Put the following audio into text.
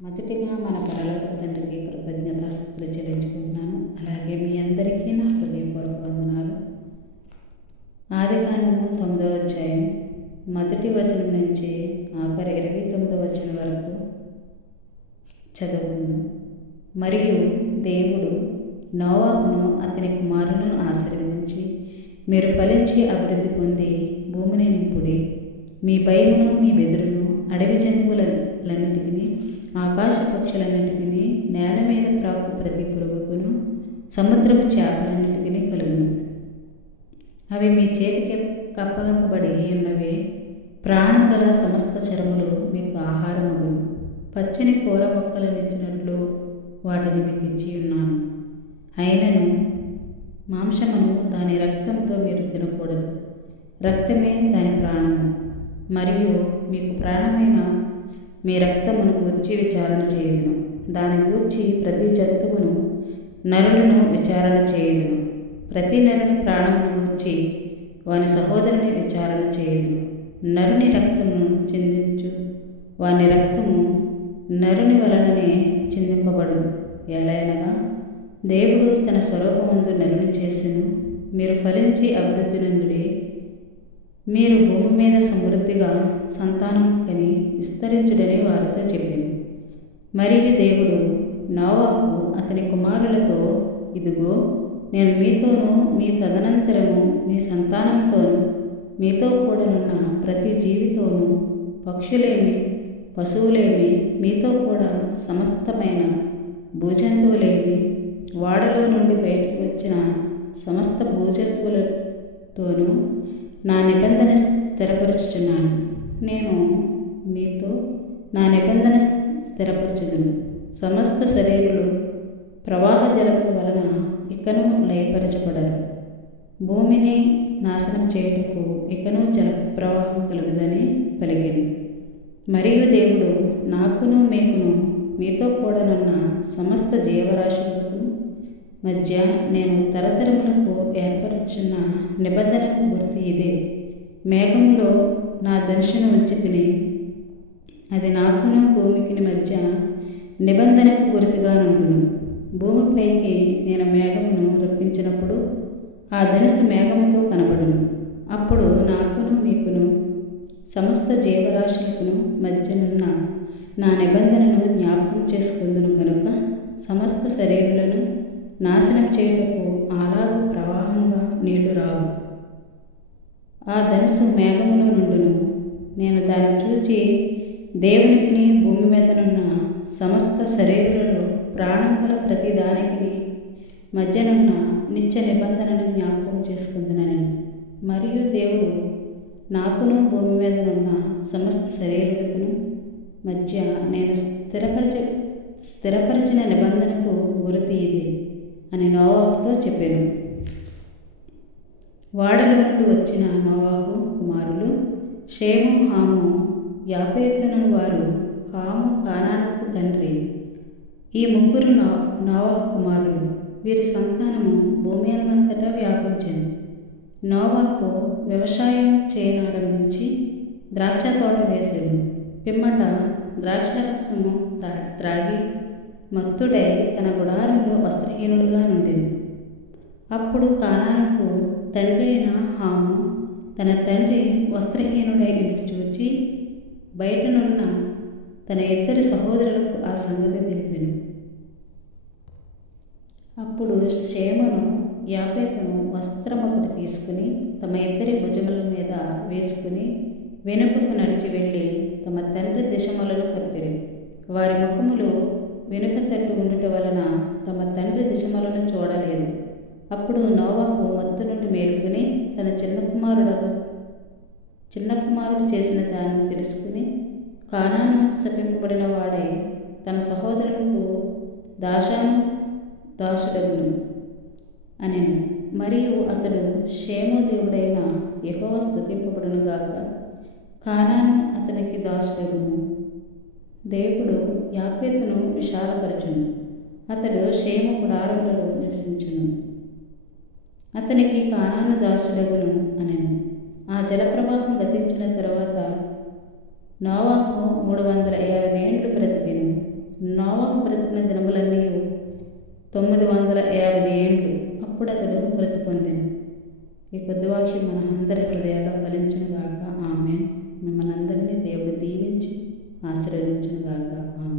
మొదటిగా మన పరలోక తండ్రికి కృతజ్ఞతాస్తుతులు చెల్లించుకుంటున్నాను. అలాగే మీ అందరికీ నా హృదయపూర్వక వందనాలు. ఆదికాండము 9వ అధ్యాయం మొదటి వచనం నుంచి ఆఖరి 29వ వచనం వరకు చదువుకుందాం. మరియు దేవుడు నోవాహును అతని కుమారులను ఆశీర్వదించి, మీరు ఫలించి అభివృద్ధి పొంది భూమిని నింపుడి. మీ భయమును మీ బెదురును అడవి జంతువులన్నిటికీ, ఆకాశ పక్షులన్నిటికీ, నేల మీద ప్రాకు ప్రతి పురుగుకును, సముద్రపు చేపలన్నిటికీ కలుగును. అవి మీ చేతికి కప్పగింపబడి ఉన్నవే. ప్రాణం గల సమస్త చరములు మీకు ఆహారమగును. పచ్చని కూర మొక్కలనిచ్చినట్లు వాటిని మీకు ఇచ్చి ఉన్నాను. అయినను మాంసమును దాని రక్తంతో మీరు తినకూడదు. రక్తమే దాని ప్రాణము. మరియు మీకు ప్రాణమైన మీ రక్తమును గూర్చి విచారణ చేయుదును. దాని గూర్చి ప్రతి జంతువును నరులను విచారణ చేయుదును. ప్రతి నరుని ప్రాణమును గూర్చి వాని సహోదరుని విచారణ చేయుదును. నరుని రక్తమును చిందించు వాని రక్తము నరుని వలననే చిందింపబడును. ఎలయనగా దేవుడు తన స్వరూపమందు నరుని చేసెను. మీరు ఫలించి అభివృద్ధి నందుడి. మీరు భూమి మీద సమృద్ధిగా సంతానం కని విస్తరించుడని వారితో చెప్పెను. మరియు దేవుడు నోవాహు అతని కుమారులతో, ఇదిగో, నేను మీతోనూ మీ తదనంతరము మీ సంతానంతోనూ మీతో కూడనున్న ప్రతి జీవితోనూ, పక్షులేమి పశువులేమి, మీతో కూడా సమస్తమైన భూజంతువులేమి, వాడలో నుండి బయటకు వచ్చిన సమస్త భూజంతువులతోనూ నా నిబంధన స్థిరపరచుచున్నాను. నేను మీతో నా నిబంధన స్థిరపరచుదును. సమస్త శరీరులు ప్రవాహ జలముల వలన ఇకను లయపరచబడరు. భూమిని నాశనం చేయుటకు ఇకను జల ప్రవాహం కలుగుదని పలికెను. మరియు దేవుడు నాకును మీకును మీతో కూడనున్న సమస్త జీవరాశులకు మధ్య నేను తరతరములకు ఏర్పరచున్న నిబంధనకు గుర్తు ఇదే. మేఘంలో నా దర్శనం ఉంచి తిని, అది నాకును భూమికి మధ్య నిబంధనకు గుర్తుగా నుండును. భూమిపైకి నేను మేఘమును రప్పించినప్పుడు ఆ ధనుసు మేఘముతో కనబడును. అప్పుడు నాకును మీకును సమస్త జీవరాశులకును మధ్యనున్న నా నిబంధనను జ్ఞాపకం చేసుకుందును కనుక సమస్త శరీరులను నాశనం చేయుటకు అలాగు ప్రవాహంగా నీళ్లు రావు. ఆ ధనుసు మేఘములో నుండును. నేను దాన్ని చూచి దేవునికి భూమి మీదనున్న సమస్త శరీరులలో ప్రాణం గల ప్రతి దానికి మధ్యనున్న నిత్య నిబంధనను జ్ఞాపకం చేసుకుందునని. మరియు దేవుడు నాకును భూమి మీదనున్న సమస్త శరీరులకును మధ్య నేను స్థిరపరిచిన నిబంధనకు గుర్తు ఇది అని నోవాహుతో చెప్పాను. వాడలో నుండి వచ్చిన నోవాహు కుమారులు షేము, హాము, యాపేతును వారు. హాము కానానుకు తండ్రి. ఈ ముగ్గురు నోవాహు కుమారులు. వీరి సంతానము భూమి అంతటా వ్యాపించింది. నోవాహు వ్యవసాయం చేయనారంభించి ద్రాక్ష తోట వేసేను. పిమ్మట ద్రాక్షారసము త్రాగి మత్తుడై తన గుడారంలో వస్త్రహీనుడుగా నుండెను. అప్పుడు కానానుకు తండ్రి అయిన హాము తన తండ్రి వస్త్రహీనుడై ఇంటి చూచి బయటనున్న తన ఇద్దరి సహోదరులకు ఆ సంగతి తెలిపెను. అప్పుడు షేమును యాపేతును వస్త్రం ఒకటి తీసుకుని తమ ఇద్దరి భుజముల మీద వేసుకుని వెనుకకు నడిచి వెళ్ళి తమ తండ్రి దిశములను కప్పిరి. వారి ముఖములు వెనుక తట్టు ఉండుట వలన తమ తండ్రి దిశములను చూడలేదు. అప్పుడు నోవాహు మత్తు నుండి మేలుకుని తన చిన్న కుమారుడు చేసిన దాన్ని తెలుసుకుని, కానాను శపింపబడిన వాడే తన సహోదరులకు దాసుడగును అనెను. మరియు అతడు షేము దేవుడైన యెహోవా స్తుతింపబడును గాక, కానాను అతనికి దాసుడగును. దేవుడు యాపేతును విశాలపరచును. అతడు షేము గుడారములలో నివసించును. అతనికి కానాను దాసుడగును అనెను. ఆ జలప్రవాహం గతించిన తరువాత నోవాహు 350 ఏండ్లు బ్రతికెను. 950 ఏండ్లు. అప్పుడు అతడు మృతి పొందెను. ఈ కొద్ది వాక్యం మన అందరి హృదయాల్లో ఫలించును గాక. ఆమేన్. మిమ్మల్ని అందరినీ దేవుడు దీవించి ఆశీర్వదించును గాక. ఆమేన్.